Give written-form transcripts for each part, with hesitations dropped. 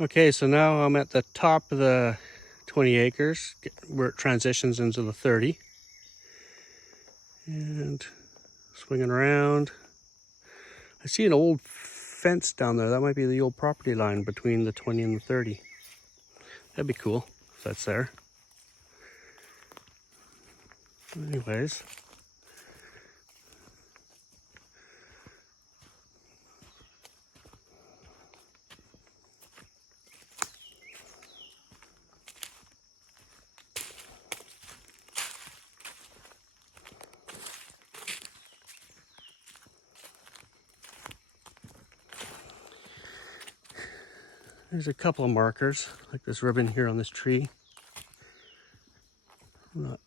Okay, so now I'm at the top of the 20 acres where it transitions into the 30. And swinging around. I see an old fence down there. That might be the old property line between the 20 and the 30. That'd be cool if that's there. Anyways. There's a couple of markers, like this ribbon here on this tree. Not.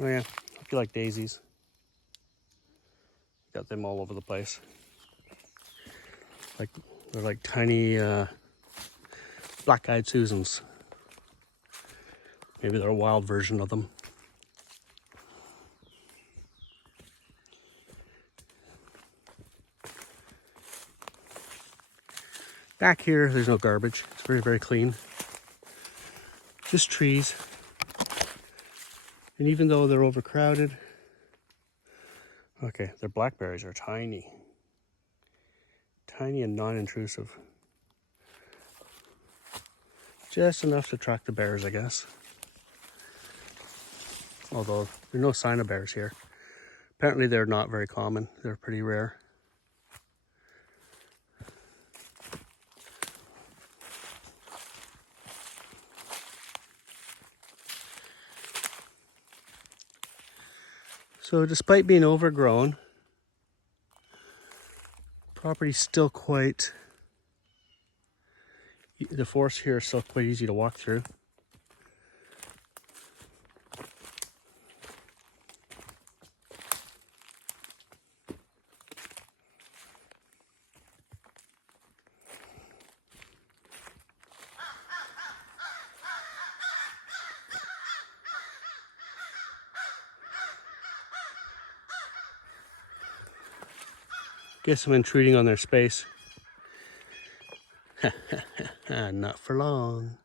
Oh yeah, I feel like daisies. Got them all over the place. Like they're like tiny black-eyed Susans. Maybe they're a wild version of them. Back here, there's no garbage. It's very, very clean. Just trees. And even though they're overcrowded, okay, their blackberries are tiny. Tiny and non-intrusive. Just enough to attract the bears, I guess. Although there's no sign of bears here. Apparently they're not very common. They're pretty rare. So despite being overgrown, property's still quite, the forest here is still quite easy to walk through. Guess I'm intruding on their space. Not for long.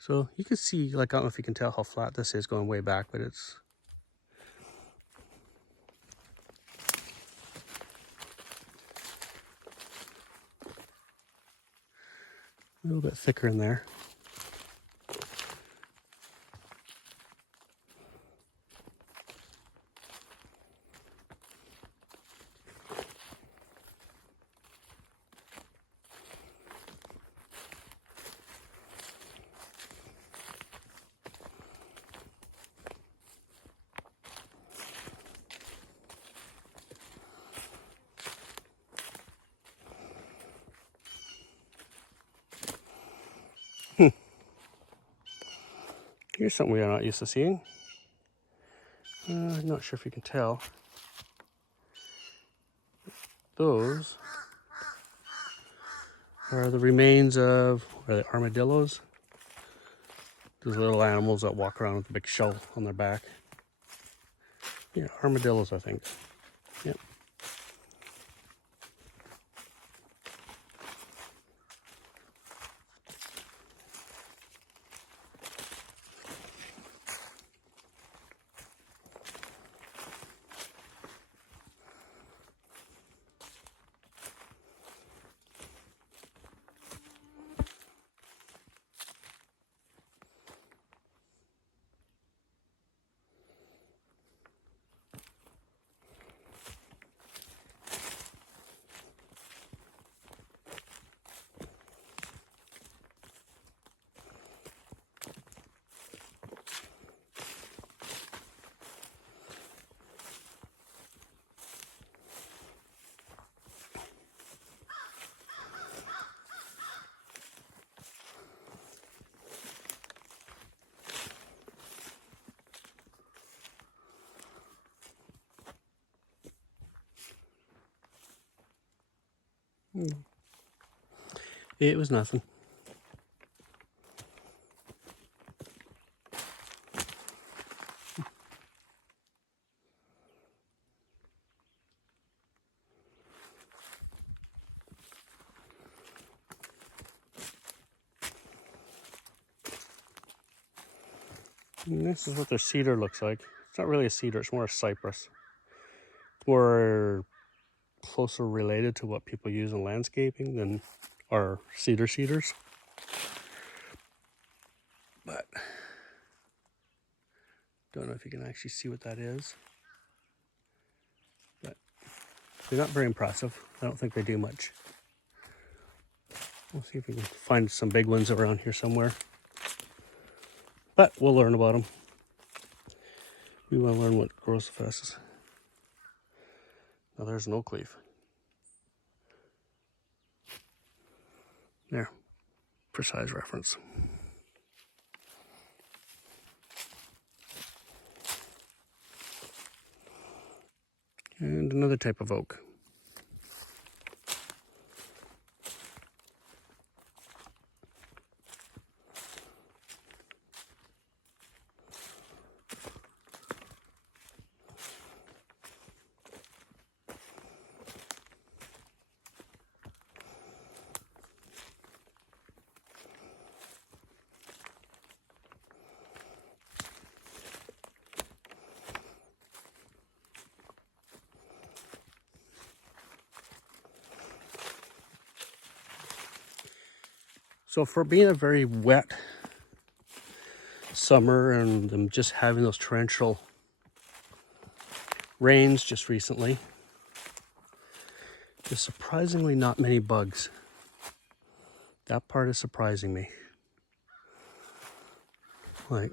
So you can see, like, I don't know if you can tell how flat this is going way back, but it's a little bit thicker in there. Here's something we are not used to seeing. I'm not sure if you can tell. Those are the remains of, are they armadillos? Those little animals that walk around with a big shell on their back. Yeah, armadillos, I think. Yep. It was nothing. And this is what their cedar looks like. It's not really a cedar, it's more a cypress. More closer related to what people use in landscaping than our cedars. But don't know if you can actually see what that is. But they're not very impressive. I don't think they do much. We'll see if we can find some big ones around here somewhere. But we'll learn about them. We want to learn what grows the fastest. Now there's an oak leaf. There, for size reference. And another type of oak. So for being a very wet summer and them just having those torrential rains just recently, there's surprisingly not many bugs. That part is surprising me. Like,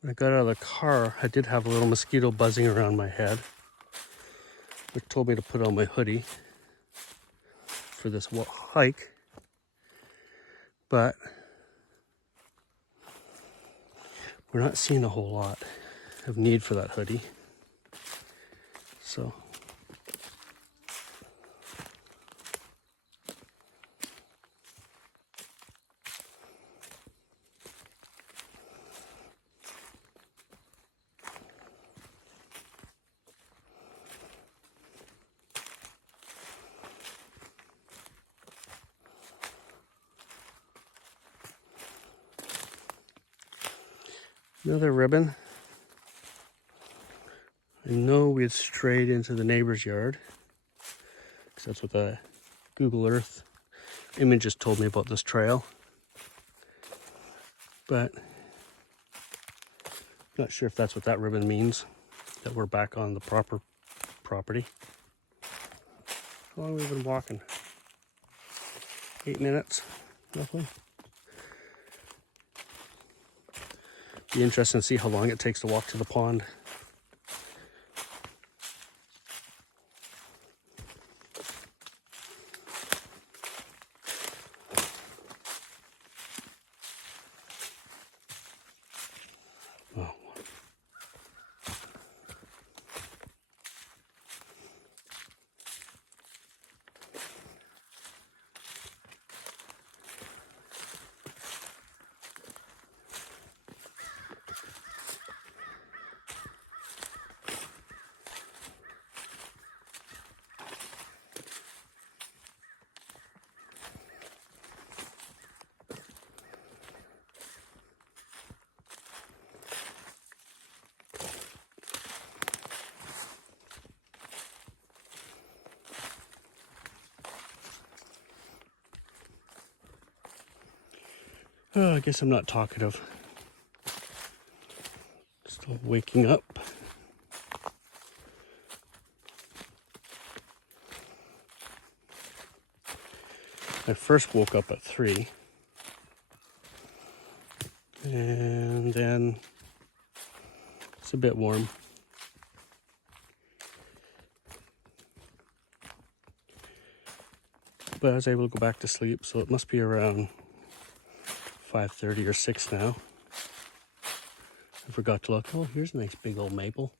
when I got out of the car, I did have a little mosquito buzzing around my head, which told me to put on my hoodie for this hike. But we're not seeing a whole lot of need for that hoodie. So another ribbon. I know we had strayed into the neighbor's yard, because that's what the Google Earth images told me about this trail. But not sure if that's what that ribbon means, that we're back on the proper property. How long have we been walking? 8 minutes, roughly. Be interesting to see how long it takes to walk to the pond. Oh. Oh, I guess I'm not talkative. Still waking up. I first woke up at 3. And then it's a bit warm. But I was able to go back to sleep, so it must be around 5:30 or 6 now. I forgot to look. Oh, here's a nice big old maple.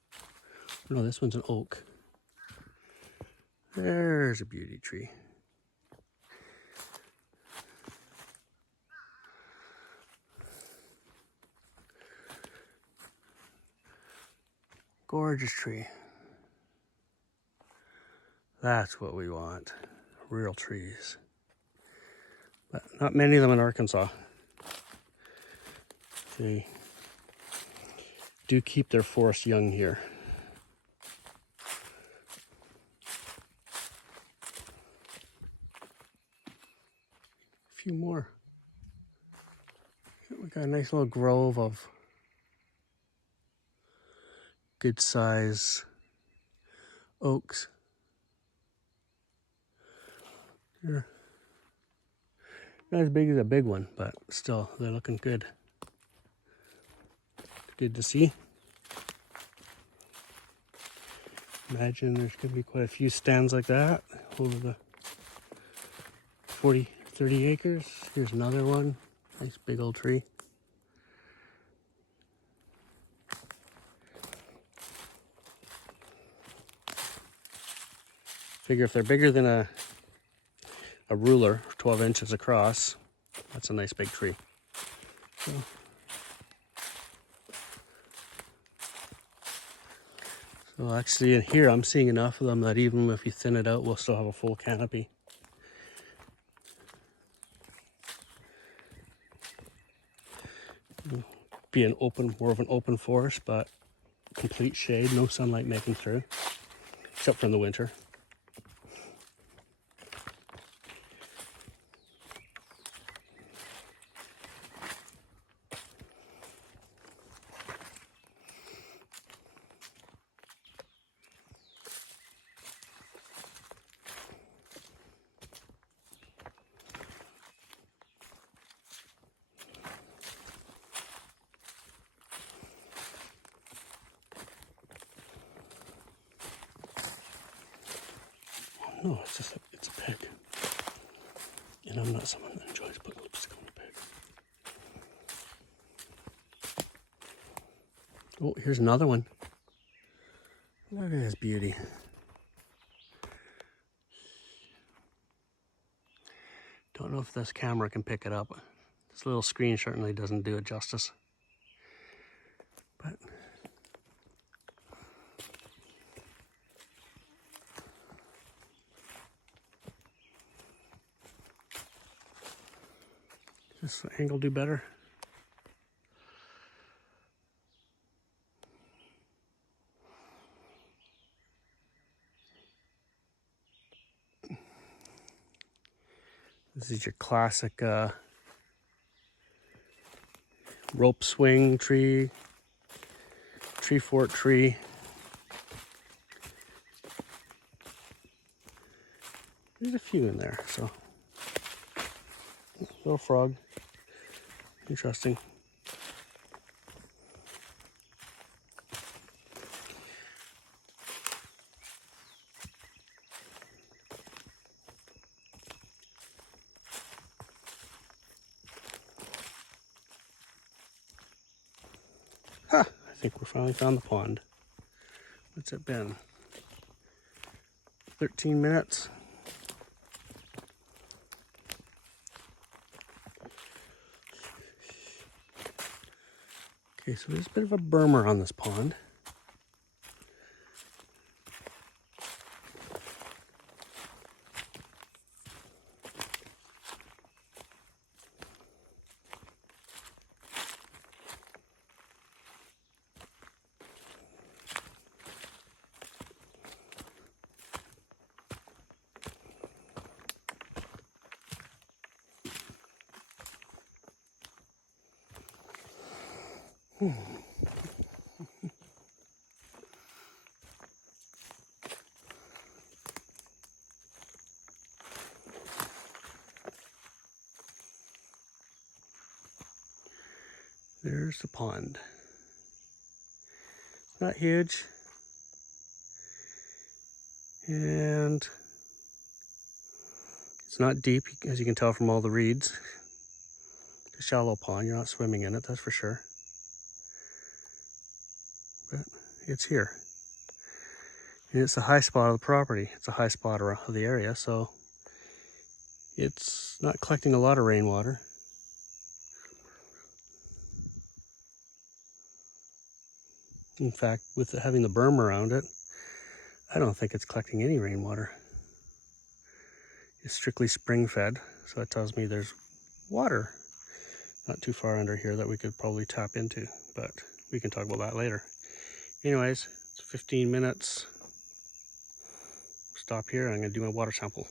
No, this one's an oak. There's a beauty tree. Gorgeous tree. That's what we want. Real trees. But not many of them in Arkansas. They do keep their forest young here. A few more. We got a nice little grove of good size oaks. They're not as big as a big one, but still, they're looking good. Good to see. Imagine there's going to be quite a few stands like that over the 40, 30 acres. Here's another one. Nice big old tree. Figure if they're bigger than a ruler, 12 inches across, that's a nice big tree. So actually in here I'm seeing enough of them that even if you thin it out, we'll still have a full canopy. Be an open, more of an open forest, but complete shade, no sunlight making through, except for in the winter. No, it's just it's a pig. And I'm not someone that enjoys putting lipstick on a pig. Oh, here's another one. Look at this beauty. Don't know if this camera can pick it up. This little screen certainly doesn't do it justice. But does this angle do better? This is your classic rope swing tree, tree fort tree. There's a few in there, so. Little frog. Interesting. Ha! I think we finally found the pond. What's it been? 13 minutes. Okay, so there's a bit of a bermer on this pond. There's the pond. It's not huge. And it's not deep, as you can tell from all the reeds. It's a shallow pond, you're not swimming in it, that's for sure. But it's here. And it's a high spot of the property. It's a high spot of the area, so it's not collecting a lot of rainwater. In fact, with having the berm around it, I don't think it's collecting any rainwater. It's strictly spring fed, so it tells me there's water not too far under here that we could probably tap into, but we can talk about that later. Anyways, it's 15 minutes. Stop here. I'm going to do my water sample.